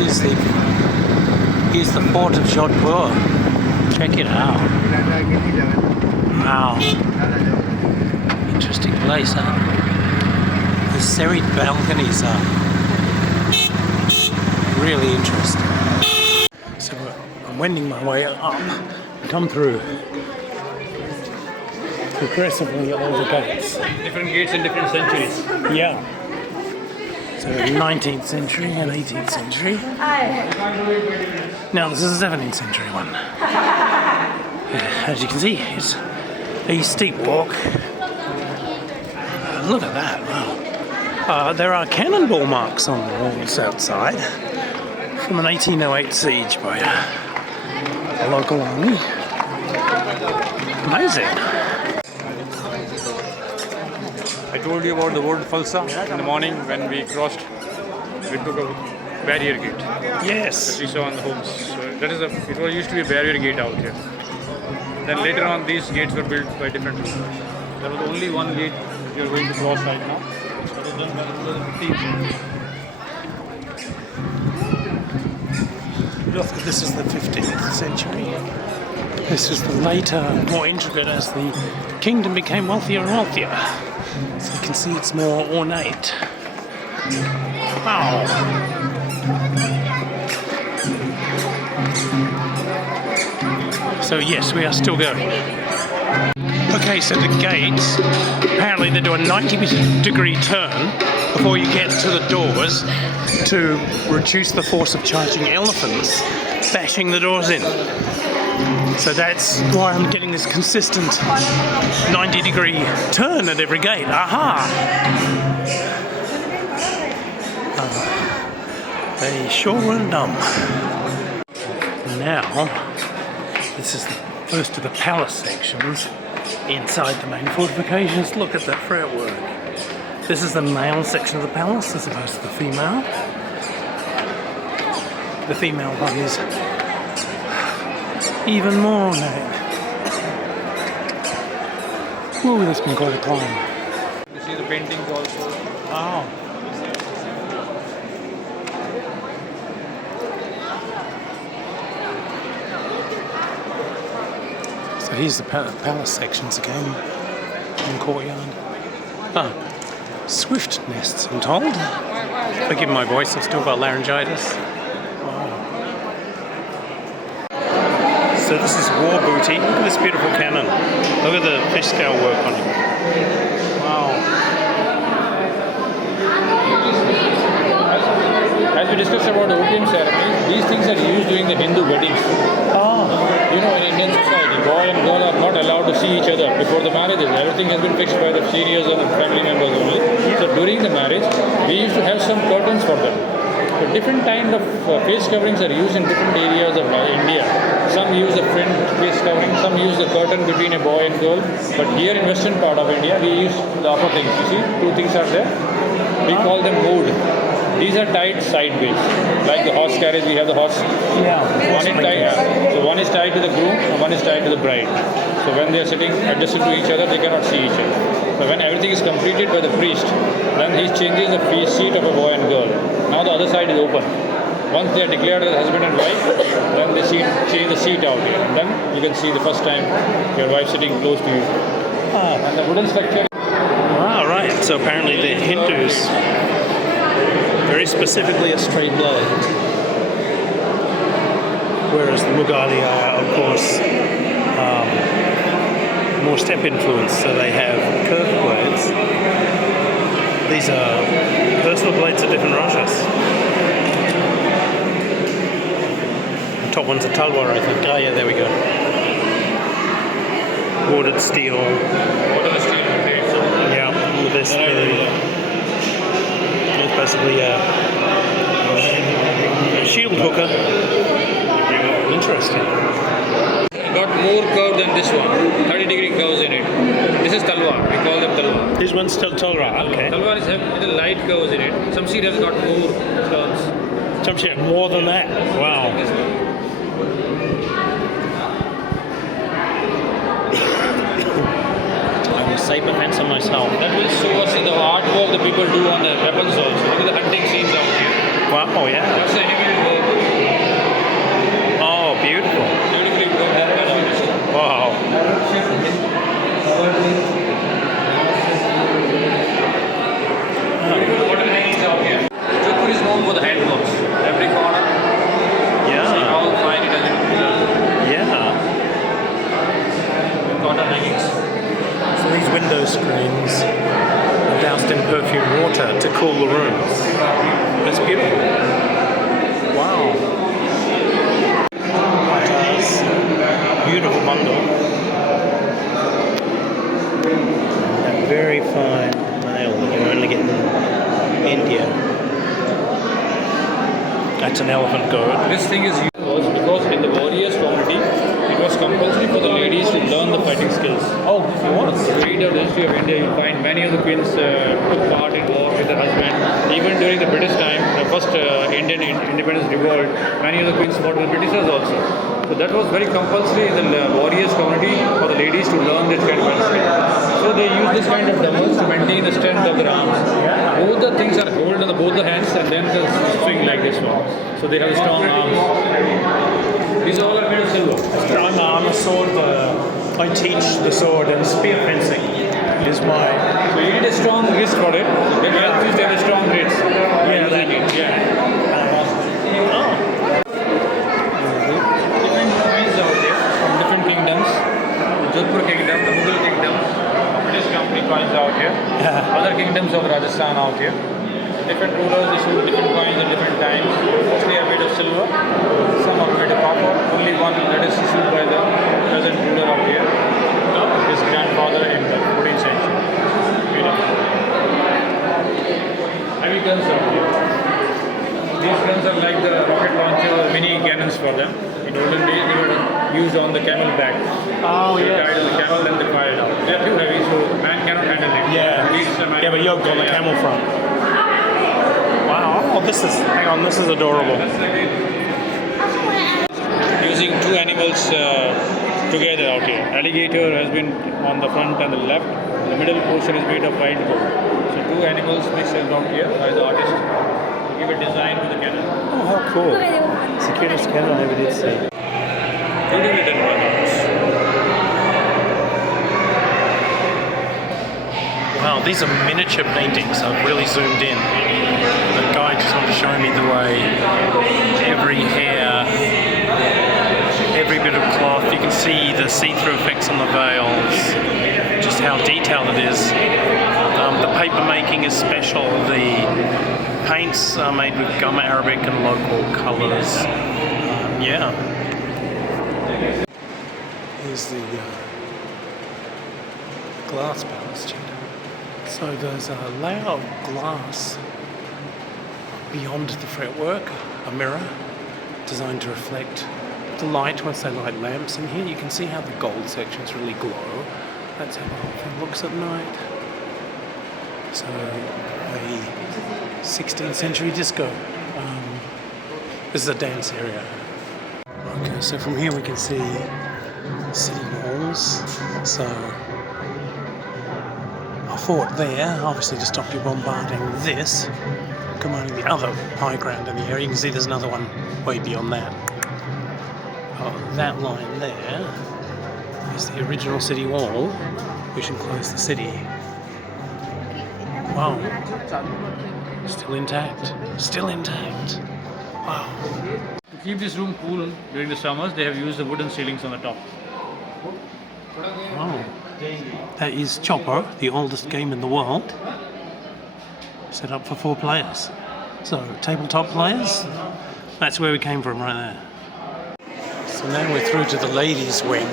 Here's the port of Jodhpur. Check it out. Wow. Interesting place, huh? The serried balconies are really interesting. So I'm wending my way up. Come through progressively older gates. Different gates in different centuries. Yeah. So 19th century and 18th century. Now this is a 17th century one. As you can see, it's a steep walk. Look at that, wow. There are cannonball marks on the walls outside from an 1808 siege by a local army. Amazing. I told you about the word falsa in the morning when we crossed. We took a barrier gate. Yes. That we saw on the homes. So it used to be a barrier gate out here. Then later on, these gates were built by different people. There was only one gate we are going to cross right now. That was done by the 15th. Look, this is the 15th century. This is the later, more intricate as the kingdom became wealthier and wealthier. So you can see it's more ornate. Wow. So yes, we are still going. Okay, so the gates, apparently they do a 90-degree turn before you get to the doors to reduce the force of charging elephants bashing the doors in. So that's why I'm getting this consistent 90-degree turn at every gate. Aha! They sure weren't dumb. Now, this is the first of the palace sections inside the main fortifications. Look at that fretwork. This is the male section of the palace as opposed to the female. The female one is even more ornate. Ooh, that's been quite a climb. You see the paintings also. Oh. So here's the palace sections again in the courtyard. Ah, swift nests, I'm told. Forgive my voice, I've still got laryngitis. So this is war booty. Look at this beautiful cannon. Look at the fish scale work on it. Wow. As we discussed about the opium ceremony, these things are used during the Hindu weddings. Oh. You know, in Indian society, boy and girl are not allowed to see each other before the marriages. Everything has been fixed by the seniors and the family members only. Yeah. So during the marriage, we used to have some curtains for them. So different kind of face coverings are used in different areas of India. Some use the front face covering, some use the curtain between a boy and girl. But here in western part of India, we use the upper things. You see, two things are there. We call them mood. These are tied sideways. Like the horse carriage, we have the horse. Yeah. So one is tied to the groom and one is tied to the bride. So when they are sitting adjacent to each other, they cannot see each other. So when everything is completed by the priest, then he changes the seat of a boy and girl. Now the other side is open. Once they are declared as husband and wife, then they change the seat out here. And then you can see the first time your wife sitting close to you. And the wooden structure. Ah, right. So apparently the Hindus, very specifically a straight blade. Whereas the Mughali are, of course, more step influence, so they have curved blades. These are personal blades of different Rajas. The top one's a talwar, I think. Oh yeah, there we go. Watered steel. Watered steel, okay. Yeah, with this it's basically a shield hooker. Interesting. Got more curve than this one. 30-degree curves in it. This is talwar. We call them talwar. This one's still talwar. Okay. Talwar is have little light curves in it. Some seed has got more curves. Some shit more than that. Wow. I'm a saber fencer myself. That will show us the artwork the people do on the weapons also. Look at the hunting scenes out here. Wow. Oh yeah. That's the heavy work. the rooms. It's beautiful. Wow. Beautiful bundle. A very fine nail that you only get in India. That's an elephant goat. This thing is used because in the warriors community, it was compulsory for the ladies to learn the fighting skills. Oh, it was. If you read the history of India, you'll find many of the queens took part in war with their husband. Even during the British time, the first Indian independence revolt, many of the queens fought with Britishers also. So that was very compulsory in the warriors community for the ladies to learn this kind of skill. So they use this kind of dumbbells to maintain the strength of their arms. Both the things are held on both the hands and then the swing like this one. So they have strong arms. These all are made of silver. I'm a sword. I teach the sword and spear fencing. Is my. So you need a strong wrist for it. They have a strong wrist. Yeah, that it. Yeah. Different coins out there from different kingdoms. The Jodhpur kingdom, the Mughal kingdom, British company coins out here. Other kingdoms of Rajasthan out here. Different rulers issued different coins at different times. Mostly are made of silver. Some are made of copper. Only one that is issued by the present ruler out here. His grandfather in the 14th century. Heavy guns out here. These guns are like the rocket launcher or mini cannons for them. In olden days, they were used on the camel back. Oh, They yeah. tied on the camel and they fired out. They are too heavy, so man cannot handle it. Yeah. Yeah, but yoke on the camel front. Wow. Oh, this is. Hang on. This is adorable. Using two animals together out here. Alligator has been on the front and the left. The middle portion is made of white gold. So two animals mixed out here by the artist to give a design to the cannon. Oh, how cool. It's the cutest cannon I ever did see. Beautifully done by the artist. Wow, these are miniature paintings. I've really zoomed in. The guy just wanted to show me the way every hair, every bit of cloth, you can see the see-through effects on the veils, just how detailed it is. The paper making is special. The paints are made with gum arabic and local colours. Yeah. Here's the glass palace. So there's a layer of glass beyond the fretwork, a mirror designed to reflect the light once they light lamps in here. You can see how the gold sections really glow. That's how the whole thing looks at night. So a 16th century disco. This is a dance area. Okay, so from here we can see city walls. So a fort there, obviously to stop you bombarding this, commanding the other high ground in the area. You can see there's another one way beyond that. Oh, that line there is the original city wall, which enclosed the city. Wow. Still intact. Still intact. Wow. To keep this room cool during the summers, they have used the wooden ceilings on the top. Wow. That is Chopper, the oldest game in the world. Set up for 4 players. So, tabletop players, that's where we came from right there. So now we're through to the ladies' wing.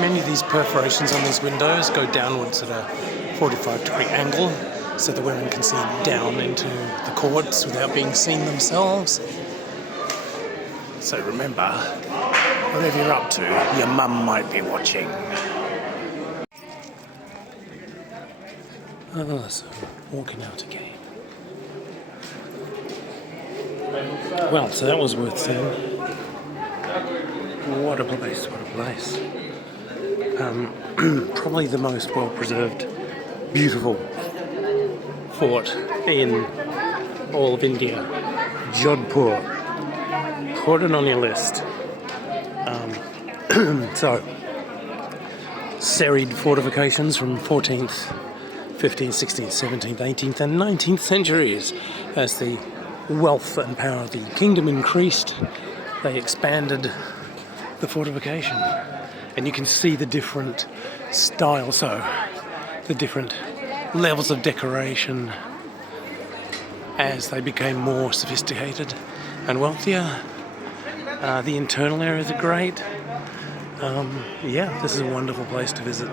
Many of these perforations on these windows go downwards at a 45-degree angle, so the women can see down into the courts without being seen themselves. So remember, whatever you're up to, your mum might be watching. Oh, so walking out again. Well, so that was worth seeing. What a place, what a place. Probably the most well-preserved, beautiful fort in all of India. Jodhpur. Put it on your list. So, serried fortifications from 14th, 15th, 16th, 17th, 18th and 19th centuries. As the wealth and power of the kingdom increased, they expanded the fortification. And you can see the different styles. So, the different levels of decoration as they became more sophisticated and wealthier. The internal areas are great. Yeah, this is a wonderful place to visit.